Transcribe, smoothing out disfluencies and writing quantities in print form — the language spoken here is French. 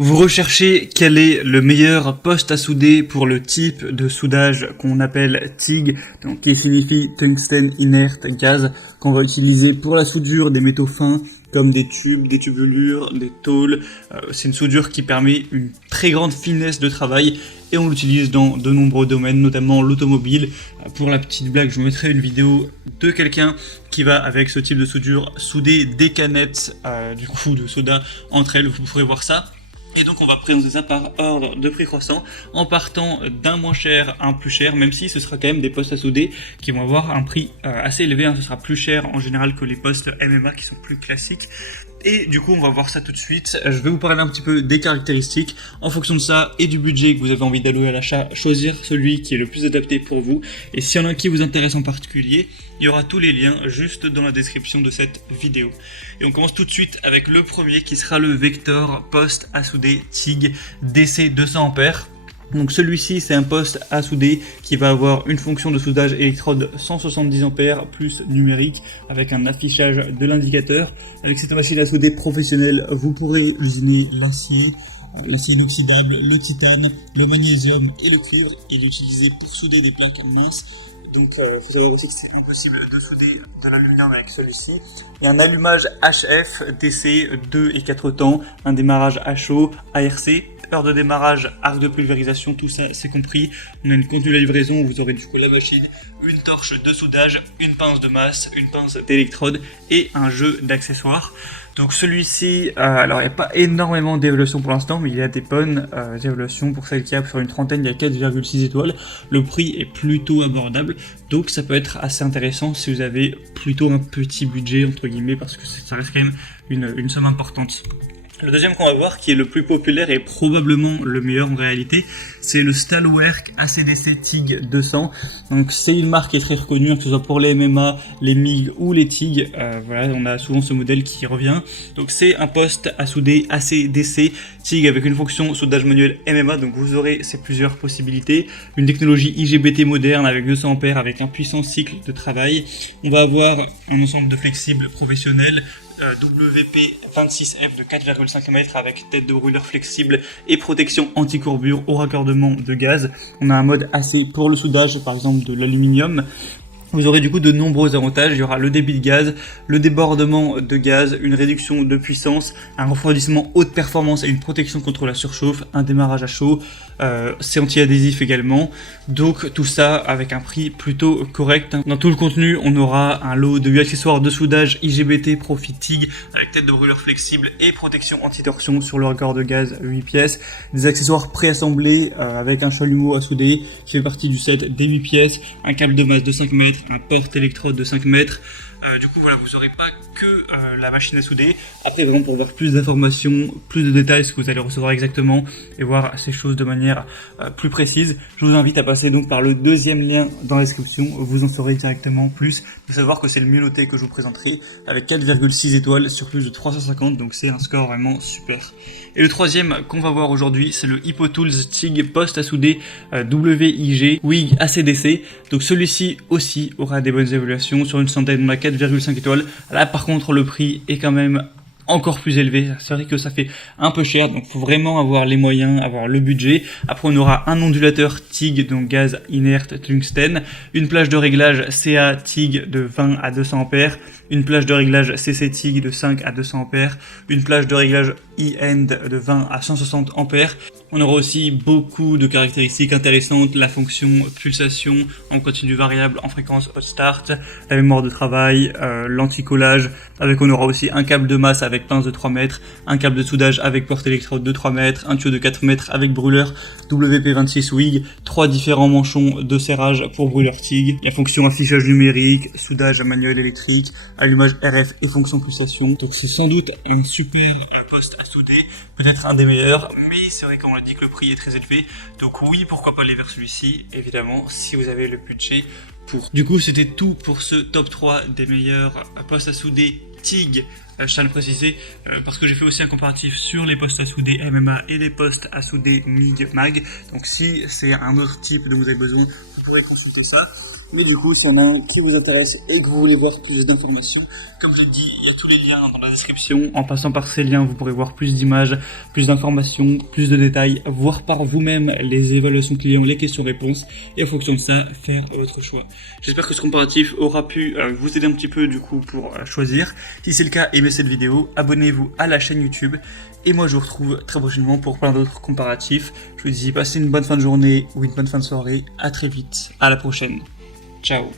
Vous recherchez quel est le meilleur poste à souder pour le type de soudage qu'on appelle TIG, donc qui signifie Tungsten Inert Gas, qu'on va utiliser pour la soudure des métaux fins comme des tubes, des tubulures, des tôles. C'est une soudure qui permet une très grande finesse de travail et on l'utilise dans de nombreux domaines, notamment l'automobile. Pour la petite blague, je vous mettrai une vidéo de quelqu'un qui va avec ce type de soudure souder des canettes de soda entre elles, vous pourrez voir ça. Et donc on va présenter ça par ordre de prix croissant, en partant d'un moins cher à un plus cher, même si ce sera quand même des postes à souder qui vont avoir un prix assez élevé, ce sera plus cher en général que les postes MMA qui sont plus classiques. Et du coup on va voir ça tout de suite. Je vais vous parler un petit peu des caractéristiques. En fonction de ça et du budget que vous avez envie d'allouer à l'achat, choisir celui qui est le plus adapté pour vous. Et s'il y en a un qui vous intéresse en particulier, il y aura tous les liens juste dans la description de cette vidéo. Et on commence tout de suite avec le premier qui sera le Vector poste à souder TIG DC 200A. Donc celui-ci c'est un poste à souder qui va avoir une fonction de soudage électrode 170A plus numérique avec un affichage de l'indicateur. Avec cette machine à souder professionnelle, vous pourrez usiner l'acier inoxydable, le titane, le magnésium et le cuivre et l'utiliser pour souder des plaques minces. Donc il faut savoir aussi que c'est impossible de souder de l'aluminium avec celui-ci. Il y a un allumage HF, DC 2 et 4 temps, un démarrage à chaud, ARC, heure de démarrage, arc de pulvérisation, tout ça c'est compris. On a une compte de la livraison où vous aurez du coup la machine, une torche de soudage, une pince de masse, une pince d'électrode et un jeu d'accessoires. Donc celui-ci, alors il n'y a pas énormément d'évaluations pour l'instant, mais il y a des bonnes évaluations. Pour celle qui a sur une trentaine, il y a 4,6 étoiles. Le prix est plutôt abordable, donc ça peut être assez intéressant si vous avez plutôt un petit budget, entre guillemets, parce que ça reste quand même une somme importante. Le deuxième qu'on va voir, qui est le plus populaire et probablement le meilleur en réalité, c'est le Stahlwerk ACDC TIG 200. Donc c'est une marque qui est très reconnue, que ce soit pour les MMA, les MIG ou les TIG. Voilà, on a souvent ce modèle qui revient. Donc c'est un poste à souder ACDC TIG avec une fonction soudage manuel MMA. Donc vous aurez ces plusieurs possibilités. Une technologie IGBT moderne avec 200A, avec un puissant cycle de travail. On va avoir un ensemble de flexibles professionnels. WP26F de 4,5 m avec tête de brûleur flexible et protection anti-courbure au raccordement de gaz. On a un mode AC pour le soudage, par exemple de l'aluminium. Vous aurez du coup de nombreux avantages, il y aura le débit de gaz, le débordement de gaz, une réduction de puissance, un refroidissement haute performance et une protection contre la surchauffe, un démarrage à chaud, c'est anti-adhésif également, donc tout ça avec un prix plutôt correct. Dans tout le contenu, on aura un lot de 8 accessoires de soudage IGBT Profit TIG avec tête de brûleur flexible et protection anti-torsion sur le raccord de gaz 8 pièces, des accessoires préassemblés avec un chalumeau à souder qui fait partie du set des 8 pièces, un câble de masse de 5 mètres, un porte-électrode de 5 mètres. Du coup voilà, vous n'aurez pas que la machine à souder. Après vraiment pour voir plus d'informations, plus de détails, ce que vous allez recevoir exactement et voir ces choses de manière plus précise, je vous invite à passer donc par le deuxième lien dans la description. Vous en saurez directement plus. Il faut savoir que c'est le mieux noté que je vous présenterai avec 4,6 étoiles sur plus de 350, donc c'est un score vraiment super. Et le troisième qu'on va voir aujourd'hui, c'est le HypoTools TIG poste à souder WIG WIG ACDC. Donc celui-ci aussi aura des bonnes évaluations sur une centaine, on a 4,5 étoiles. Là par contre le prix est quand même encore plus élevé, c'est vrai que ça fait un peu cher, donc faut vraiment avoir les moyens, avoir le budget. Après on aura un ondulateur TIG, donc gaz inerte tungstène, une plage de réglage CA TIG de 20 à 200A, une plage de réglage CC TIG de 5 à 200A, une plage de réglage e-end de 20 à 160A. On aura aussi beaucoup de caractéristiques intéressantes, la fonction pulsation en continu variable en fréquence hot start, la mémoire de travail, l'anti-collage, avec on aura aussi un câble de masse avec pince de 3 mètres, un câble de soudage avec porte électrode de 3 mètres, un tuyau de 4 mètres avec brûleur WP26 WIG, 3 différents manchons de serrage pour brûleur TIG, la fonction affichage numérique, soudage manuel électrique, allumage RF et fonction pulsation. Donc c'est sans doute un super poste à souder, peut-être un des meilleurs, mais c'est vrai qu'on a dit que le prix est très élevé, donc oui, pourquoi pas aller vers celui-ci, évidemment, si vous avez le budget pour. Du coup, c'était tout pour ce top 3 des meilleurs postes à souder TIG. Je tiens à le préciser parce que j'ai fait aussi un comparatif sur les postes à souder MMA et les postes à souder MIG MAG, donc si c'est un autre type dont vous avez besoin, vous pourrez consulter ça. Mais du coup, s'il y en a un qui vous intéresse et que vous voulez voir plus d'informations, comme je l'ai dit, il y a tous les liens dans la description. En passant par ces liens, vous pourrez voir plus d'images, plus d'informations, plus de détails, voir par vous-même les évaluations clients, les questions-réponses, et en fonction de ça, faire votre choix. J'espère que ce comparatif aura pu vous aider un petit peu du coup pour choisir. Si c'est le cas, aimez cette vidéo, abonnez-vous à la chaîne YouTube, et moi je vous retrouve très prochainement pour plein d'autres comparatifs. Je vous dis passez une bonne fin de journée ou une bonne fin de soirée, à très vite, à la prochaine. Ciao.